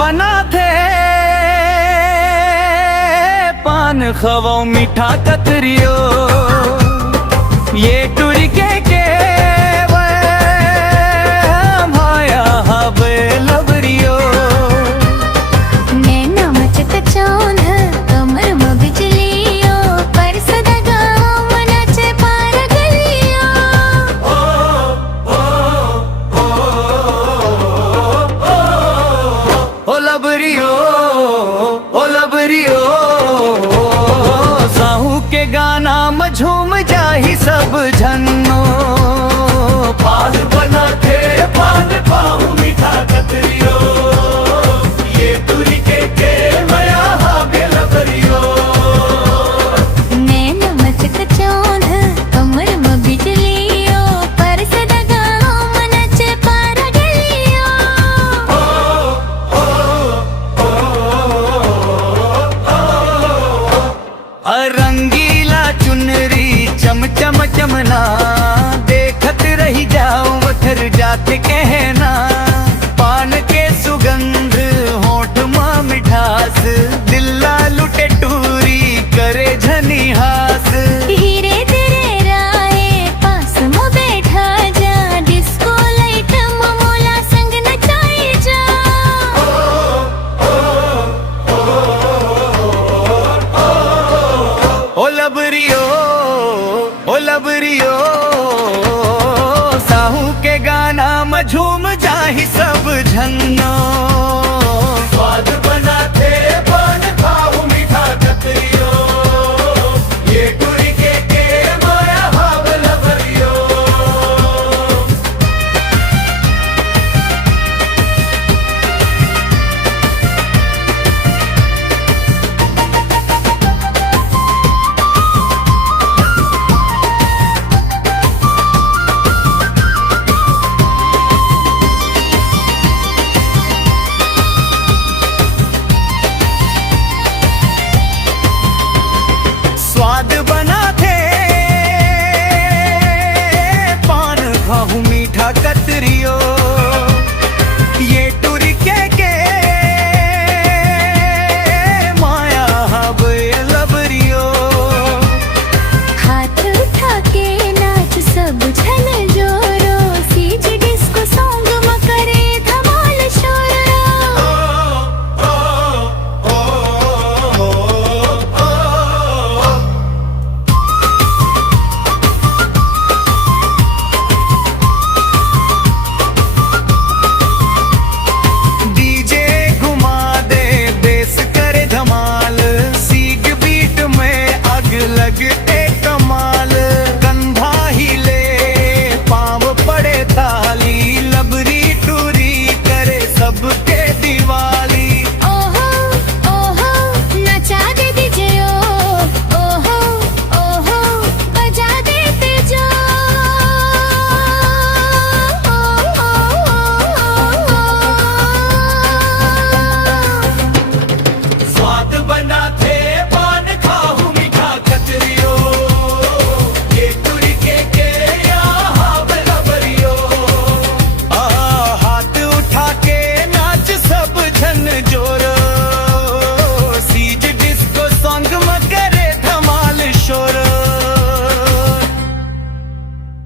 बना थे पान खवो मीठा कतरियो ये टुरी के भाया हवे लबरियो नैना मचत चौन कमर में बिजलियो पर सदा गाँव नाचे पार गलियो ओ लबरियो ओ लबरियो साहू के गाना में झूम जाही सब झन्नो पान बना थे पान पाऊ मीठा कतरियो ये तुरी के मया हावे लबरियो नैना मचत चौन कमर में बिजलियो पर सदा गाँव नाचे पार गलियो रंगीला चुनरी चम चम चमना देखत रही जाऊं वथर जाते कहना पान के सुगंध होठ मां मिठास दिल्ला लुटे टूरी करे झनी हास धीरे धीरे राहे पास में बैठा जा डिस्को लाइट मोला संग नचाई जा ओ लबरियो ओ लबरियो साहू के गाना में झूम जाही सब झन्नो